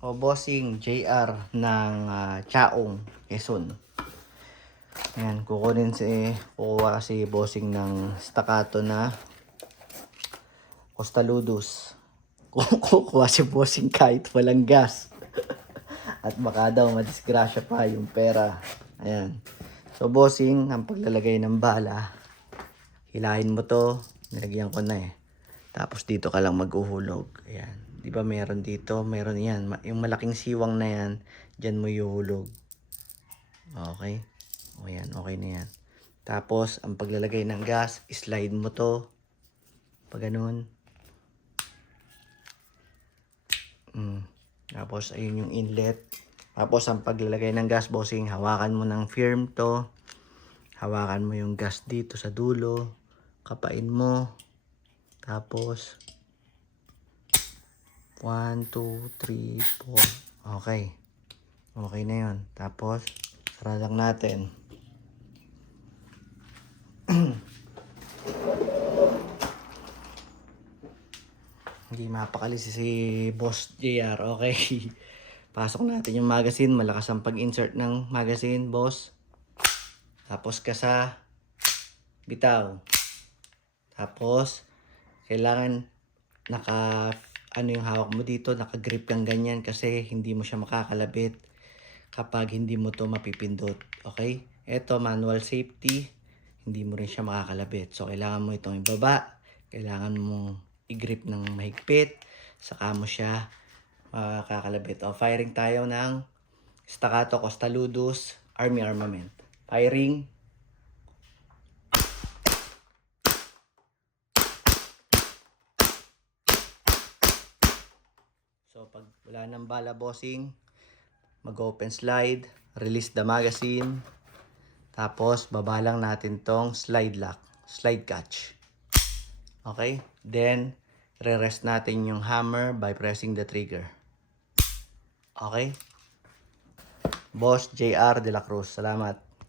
O bossing JR ng Chaong, Quezon. Ayan, kukuha si bossing ng staccato na Costaludus. Kukuha si bossing kahit walang gas. At baka daw madisgrasya pa yung pera. Ayan. So bossing, ang paglalagay ng bala, hilahin mo to, nilagyan ko na eh. Tapos dito ka lang maghuhulog. Ayan. Di ba meron dito? Meron yan. Yung malaking siwang na yan, dyan mo yuhulog. Okay? O yan, okay na yan. Tapos, ang paglalagay ng gas, slide mo to. Pag ganun. Tapos, ayun yung inlet. Tapos, ang paglalagay ng gas, bossing, hawakan mo ng firm to. Hawakan mo yung gas dito sa dulo. Kapain mo. Tapos, 1, 2, 3, 4. Okay. Okay na yun. Tapos, sara lang natin. Hindi mapakali si Boss JR. Okay. Pasok natin yung magazine. Malakas ang pag-insert ng magazine, boss. Tapos kasa. Bitaw. Tapos, kailangan yung hawak mo dito, naka-grip kang ganyan kasi hindi mo siya makakalabit kapag hindi mo to mapipindot. Okay? Ito, manual safety, hindi mo rin siya makakalabit. So, kailangan mo itong ibaba, kailangan mo i-grip ng mahigpit, saka mo siya makakalabit. O, firing tayo ng staccato Costaludus Army Armament. Firing. So, pag wala ng bala, bossing, mag-open slide, release the magazine, tapos baba lang natin tong slide lock, slide catch. Okay? Then, re-rest natin yung hammer by pressing the trigger. Okay? Boss JR De La Cruz, salamat.